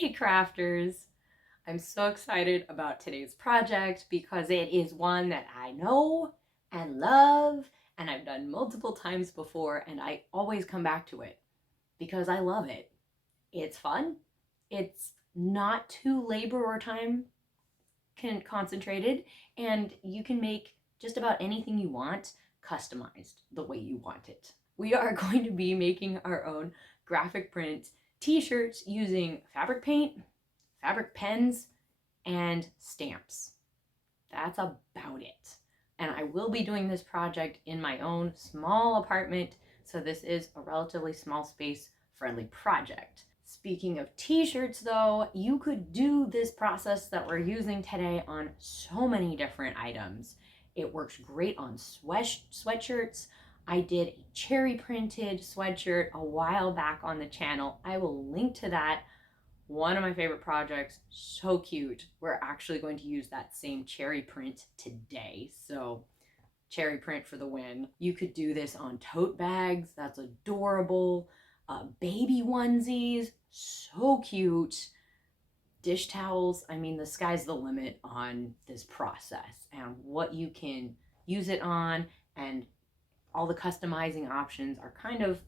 Alright, crafters. I'm so excited about today's project because it is one that I know and love and I've done multiple times before, and I always come back to it because I love it. It's fun. It's not too labor or time concentrated, and you can make just about anything you want customized the way you want it. We are going to be making our own graphic print t-shirts using fabric paint, fabric pens, and stamps. That's about it. And I will be doing this project in my own small apartment, so this is a relatively small space friendly project. Speaking of t-shirts though, you could do this process that we're using today on so many different items. It works great on sweatshirts. I did a cherry printed sweatshirt a while back on the channel. I will link to that. One of my favorite projects, so cute. We're actually going to use that same cherry print today. So cherry print for the win. You could do this on tote bags. That's adorable. Baby onesies, so cute. Dish towels. I mean, the sky's the limit on this process and what you can use it on, and all the customizing options are kind of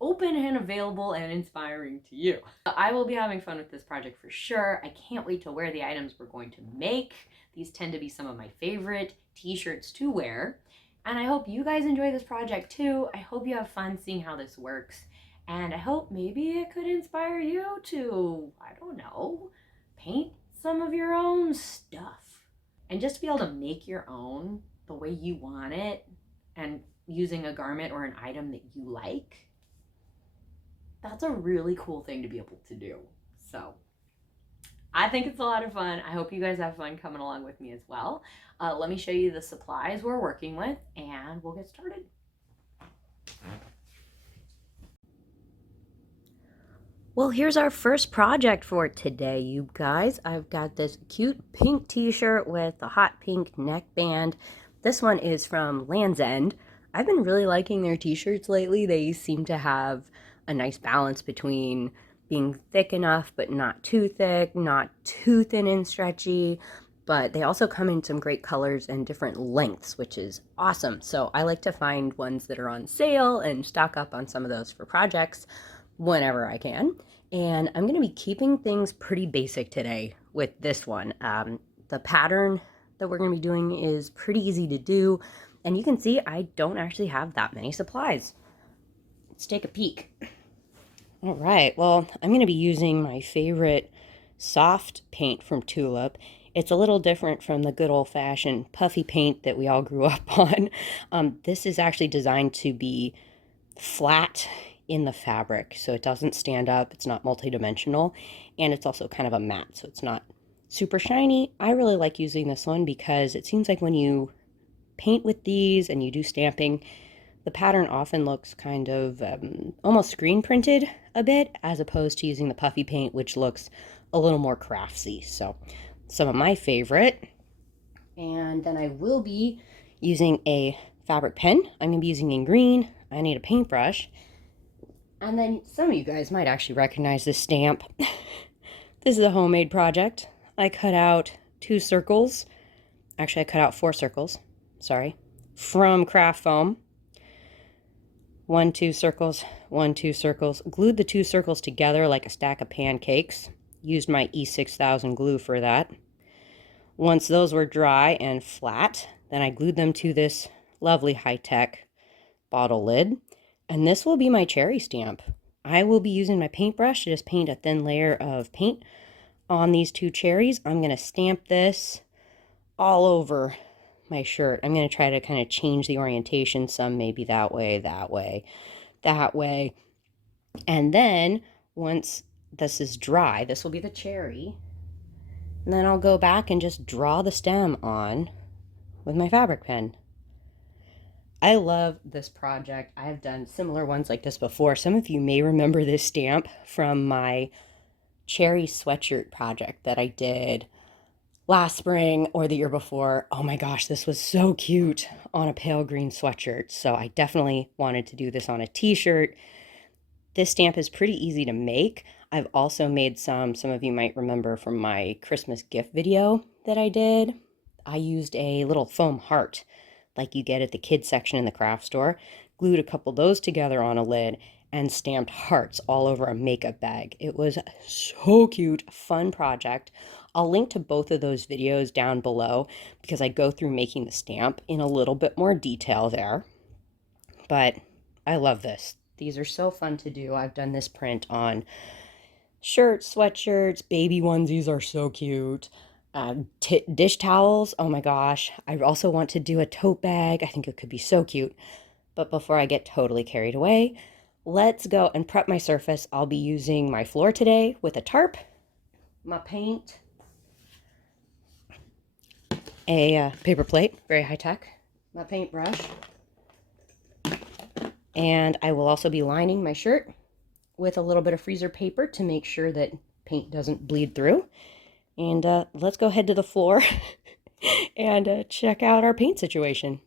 open and available and inspiring to you. I will be having fun with this project for sure. I can't wait to wear the items we're going to make. These tend to be some of my favorite t-shirts to wear. And I hope you guys enjoy this project too. I hope you have fun seeing how this works. And I hope maybe it could inspire you to, I don't know, paint some of your own stuff. And just to be able to make your own the way you want it, and using a garment or an item that you like, that's a really cool thing to be able to do. So I think it's a lot of fun. I hope you guys have fun coming along with me as well. Let me show you the supplies we're working with and we'll get started. Well, here's our first project for today, you guys. I've got this cute pink t-shirt with a hot pink neckband. This one is from Land's End. I've been really liking their t-shirts lately. They seem to have a nice balance between being thick enough but not too thick, not too thin and stretchy, but they also come in some great colors and different lengths, which is awesome. So I like to find ones that are on sale and stock up on some of those for projects whenever I can. And I'm going to be keeping things pretty basic today with this one. The pattern that we're going to be doing is pretty easy to do, and you can see I don't actually have that many supplies. Let's take a peek. All right, well, I'm going to be using my favorite soft paint from Tulip. It's a little different from the good old-fashioned puffy paint that we all grew up on. This is actually designed to be flat in the fabric, so it doesn't stand up, it's not multi-dimensional, and it's also kind of a matte, so it's not super shiny. I really like using this one because it seems like when you paint with these and you do stamping, the pattern often looks kind of almost screen printed a bit, as opposed to using the puffy paint, which looks a little more craftsy. So some of my favorite. And then I will be using a fabric pen. I'm going to be using in green. I need a paintbrush. And then some of you guys might actually recognize this stamp. This is a homemade project. I cut out 2 circles. Actually, I cut out 4 circles. Sorry. From craft foam. 1, 2 circles, 1, 2 circles. Glued the 2 circles together like a stack of pancakes. Used my E6000 glue for that. Once those were dry and flat, then I glued them to this lovely high-tech bottle lid. And this will be my cherry stamp. I will be using my paintbrush to just paint a thin layer of paint on these 2 cherries. I'm going to stamp this all over my shirt. I'm going to try to kind of change the orientation some, maybe that way, that way, that way. And then once this is dry, this will be the cherry. And then I'll go back and just draw the stem on with my fabric pen. I love this project. I have done similar ones like this before. Some of you may remember this stamp from my cherry sweatshirt project that I did last spring or the year before. Oh my gosh, this was so cute on a pale green sweatshirt. So I definitely wanted to do this on a t-shirt. This stamp is pretty easy to make. I've also made some of you might remember from my Christmas gift video that I did. I used a little foam heart like you get at the kids section in the craft store, glued a couple of those together on a lid, and stamped hearts all over a makeup bag. It was so cute, fun project. I'll link to both of those videos down below because I go through making the stamp in a little bit more detail there. But I love this. These are so fun to do. I've done this print on shirts, sweatshirts, baby onesies are so cute. Dish towels, oh my gosh. I also want to do a tote bag. I think it could be so cute. But before I get totally carried away, let's go and prep my surface. I'll be using my floor today with a tarp, my paint, a paper plate, very high tech, my paintbrush, and I will also be lining my shirt with a little bit of freezer paper to make sure that paint doesn't bleed through. And let's go head to the floor and check out our paint situation.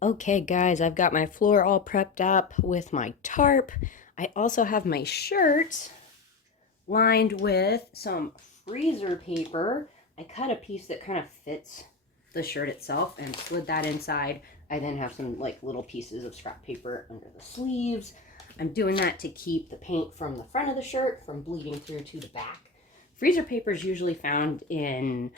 Okay guys, I've got my floor all prepped up with my tarp. I also have my shirt lined with some freezer paper. I cut a piece that kind of fits the shirt itself and slid that inside. I then have some like little pieces of scrap paper under the sleeves. I'm doing that to keep the paint from the front of the shirt from bleeding through to the back. Freezer paper is usually found in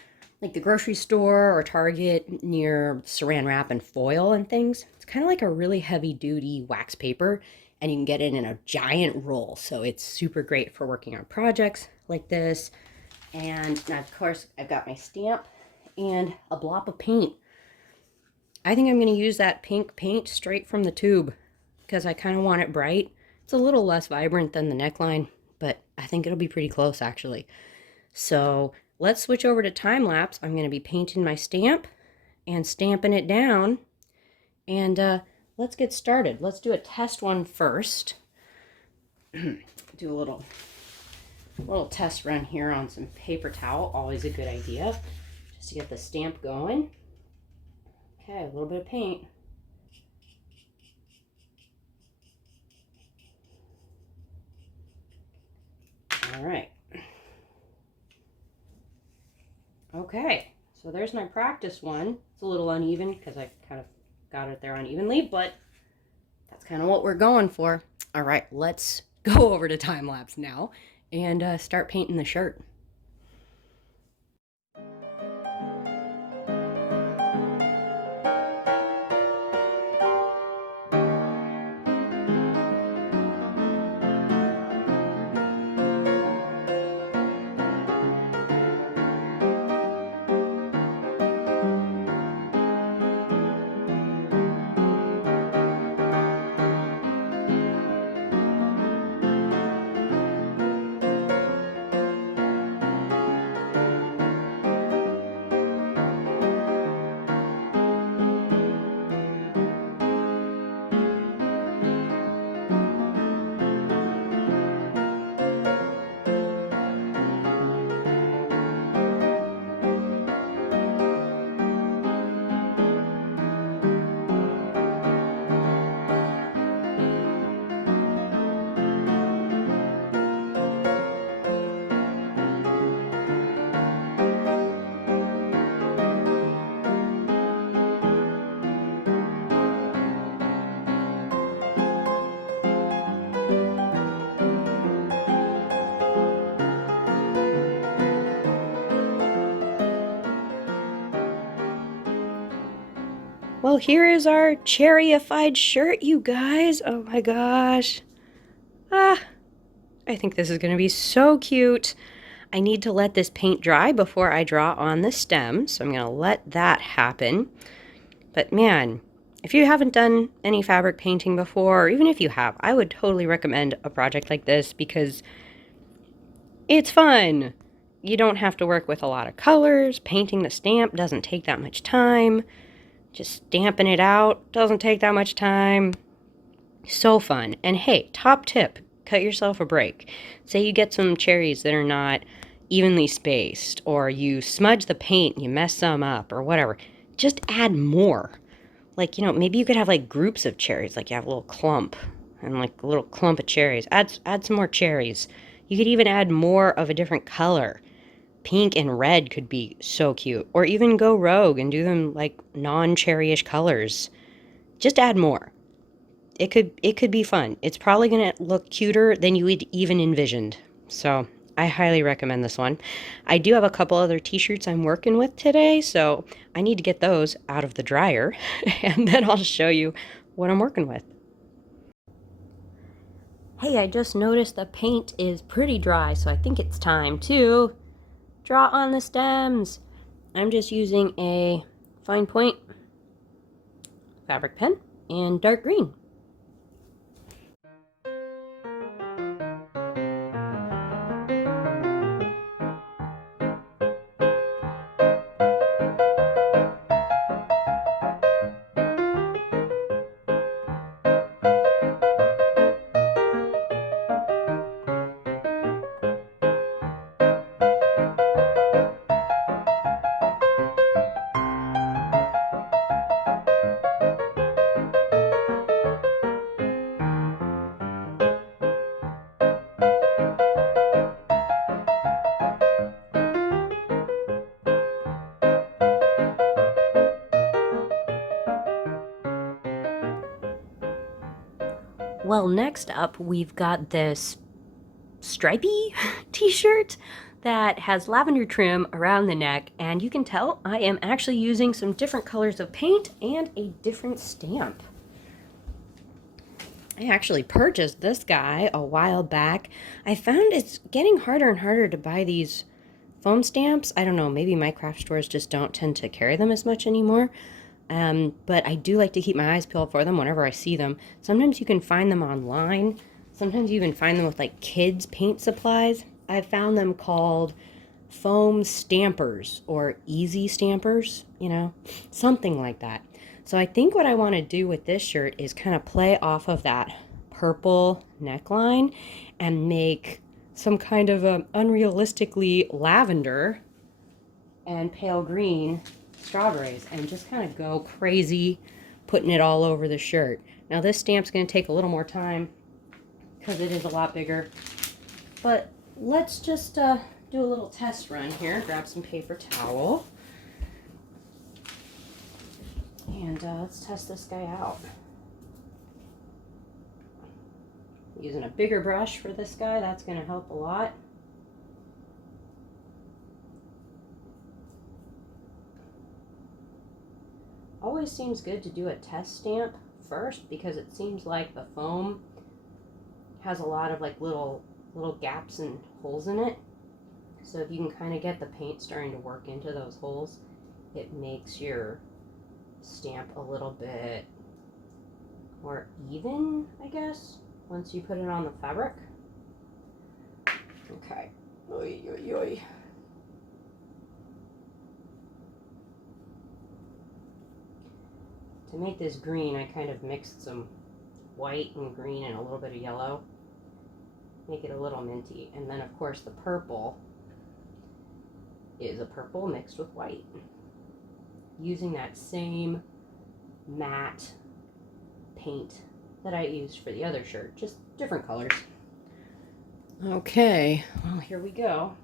like the grocery store or Target near saran wrap and foil and things. It's kind of like a really heavy duty wax paper and you can get it in a giant roll. So it's super great for working on projects like this. And now of course I've got my stamp and a blob of paint. I think I'm going to use that pink paint straight from the tube because I kind of want it bright. It's a little less vibrant than the neckline, but I think it'll be pretty close actually. So let's switch over to time lapse. I'm going to be painting my stamp and stamping it down. And let's get started. Let's do a test one first. Do a little test run here on some paper towel. Always a good idea just to get the stamp going. Okay, a little bit of paint. All right. Okay, so there's my practice one. It's a little uneven because I kind of got it there unevenly, but that's kind of what we're going for. All right, let's go over to time lapse now and start painting the shirt. Well, here is our cherryified shirt, you guys. Oh my gosh. I think this is going to be so cute. I need to let this paint dry before I draw on the stem, so I'm going to let that happen. But man, if you haven't done any fabric painting before, or even if you have, I would totally recommend a project like this because it's fun. You don't have to work with a lot of colors. Painting the stamp doesn't take that much time. Just stamping it out doesn't take that much time. So fun. And hey, top tip, cut yourself a break. Say you get some cherries that are not evenly spaced, or you smudge the paint and you mess some up, or whatever. Just add more. like, maybe you could have like groups of cherries, like you have a little clump and like a little clump of cherries. Add some more cherries. You could even add more of a different color. Pink and red could be so cute. Or even go rogue and do them like non-cherryish colors. Just add more. It could be fun. It's probably going to look cuter than you would even envisioned. So I highly recommend this one. I do have a couple other t-shirts I'm working with today, so I need to get those out of the dryer, and then I'll show you what I'm working with. Hey, I just noticed the paint is pretty dry, so I think it's time to draw on the stems. I'm just using a fine point fabric pen and dark green. Well, next up, we've got this stripy t-shirt that has lavender trim around the neck, and you can tell I am actually using some different colors of paint and a different stamp. I actually purchased this guy a while back. I found it's getting harder and harder to buy these foam stamps. I don't know, maybe my craft stores just don't tend to carry them as much anymore. But I do like to keep my eyes peeled for them whenever I see them. Sometimes you can find them online. Sometimes you even find them with like kids' paint supplies. I've found them called foam stampers or easy stampers, something like that. So I think what I want to do with this shirt is kind of play off of that purple neckline and make some kind of a unrealistically lavender and pale green strawberries and just kind of go crazy putting it all over the shirt. Now this stamp's going to take a little more time because it is a lot bigger, but let's just do a little test run here. Grab some paper towel and let's test this guy out. Using a bigger brush for this guy, that's going to help a lot. Always seems good to do a test stamp first because it seems like the foam has a lot of like little gaps and holes in it. So if you can kind of get the paint starting to work into those holes, it makes your stamp a little bit more even, I guess, once you put it on the fabric. Okay. Oy, oy, oy. To make this green, I kind of mixed some white and green and a little bit of yellow. Make it a little minty. And then, of course, the purple is a purple mixed with white. Using that same matte paint that I used for the other shirt, just different colors. Okay, well, here we go.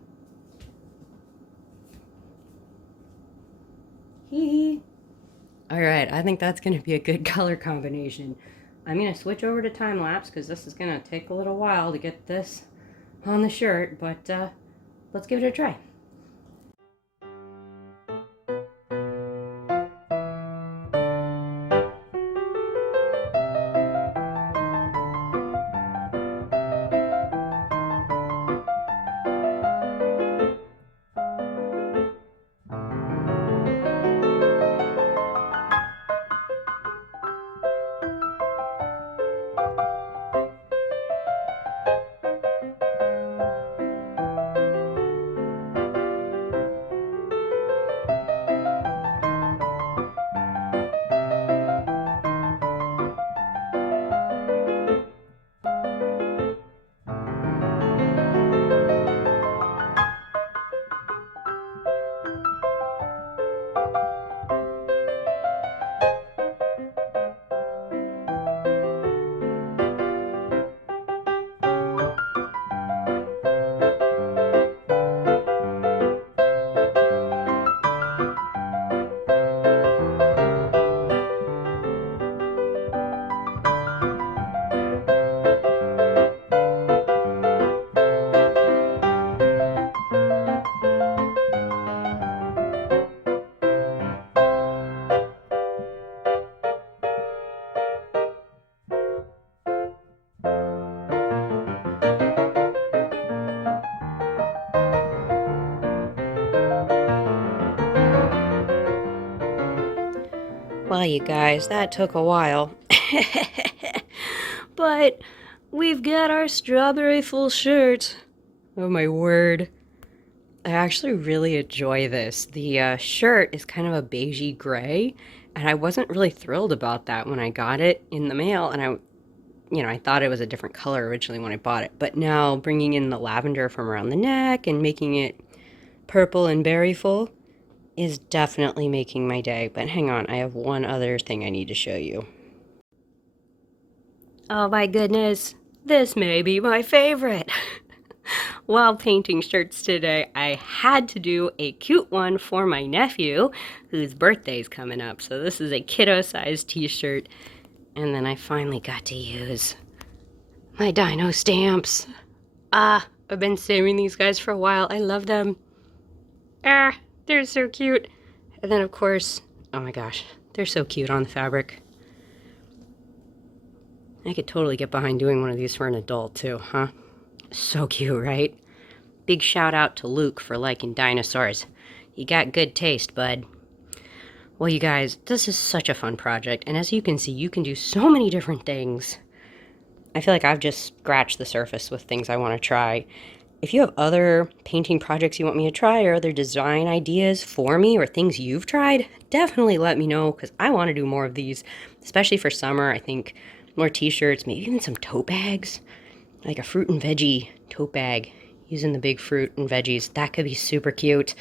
Hee. All right, I think that's going to be a good color combination. I'm going to switch over to time lapse because this is going to take a little while to get this on the shirt, but let's give it a try. Well, you guys, that took a while. But we've got our strawberry full shirt. Oh my word. I actually really enjoy this. The shirt is kind of a beigey gray, and I wasn't really thrilled about that when I got it in the mail, and I thought it was a different color originally when I bought it, but now bringing in the lavender from around the neck and making it purple and berryful is definitely making my day. But hang on, I have one other thing I need to show you. Oh my goodness, this may be my favorite. While painting shirts today, I had to do a cute one for my nephew, whose birthday's coming up. So this is a kiddo-sized t-shirt. And then I finally got to use my dino stamps. I've been saving these guys for a while. I love them. They're so cute. And then, of course, oh my gosh, they're so cute on the fabric. I could totally get behind doing one of these for an adult too, huh? So cute, right? Big shout out to Luke for liking dinosaurs. You got good taste, bud. Well, you guys, this is such a fun project, and as you can see, you can do so many different things. I feel like I've just scratched the surface with things I want to try. If you have other painting projects you want me to try or other design ideas for me or things you've tried, definitely let me know, because I want to do more of these, especially for summer. I think more t-shirts, maybe even some tote bags, like a fruit and veggie tote bag using the big fruit and veggies. That could be super cute.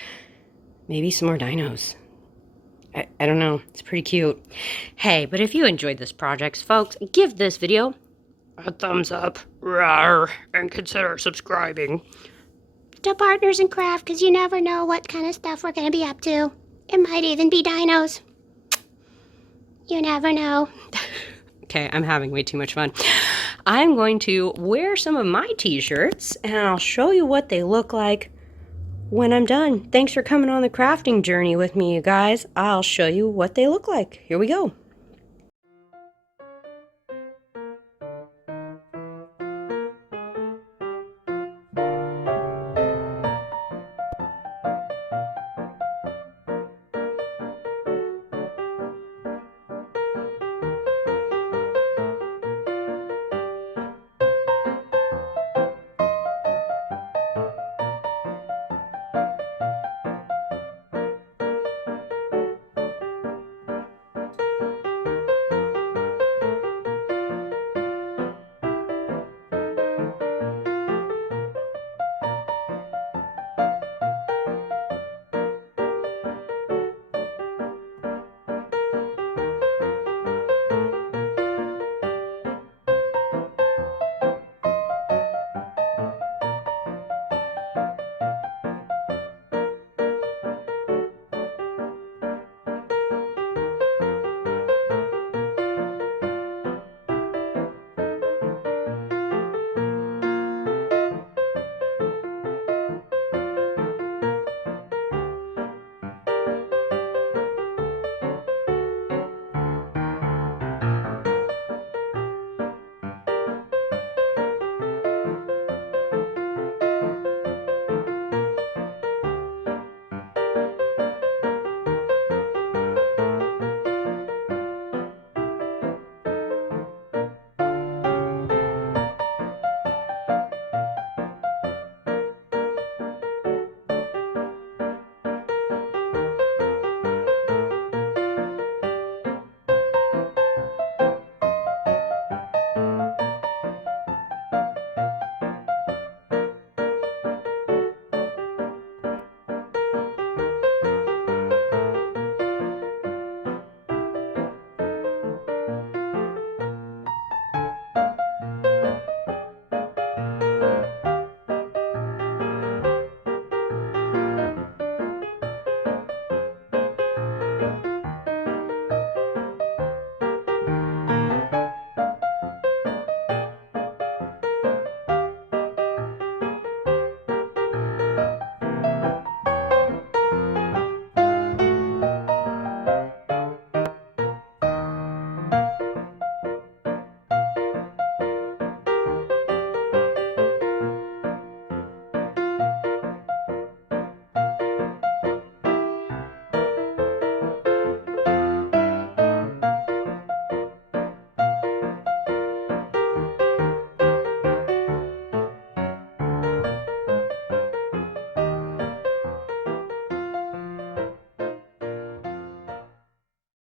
Maybe some more dinos. I don't know. It's pretty cute. Hey, but if you enjoyed this project, folks, give this video a thumbs up. Rawr, and consider subscribing To Partners in Craft, because you never know what kind of stuff we're going to be up to. It might even be dinos. You never know. Okay, I'm having way too much fun. I'm going to wear some of my t-shirts, and I'll show you what they look like when I'm done. Thanks for coming on the crafting journey with me, you guys. I'll show you what they look like. Here we go.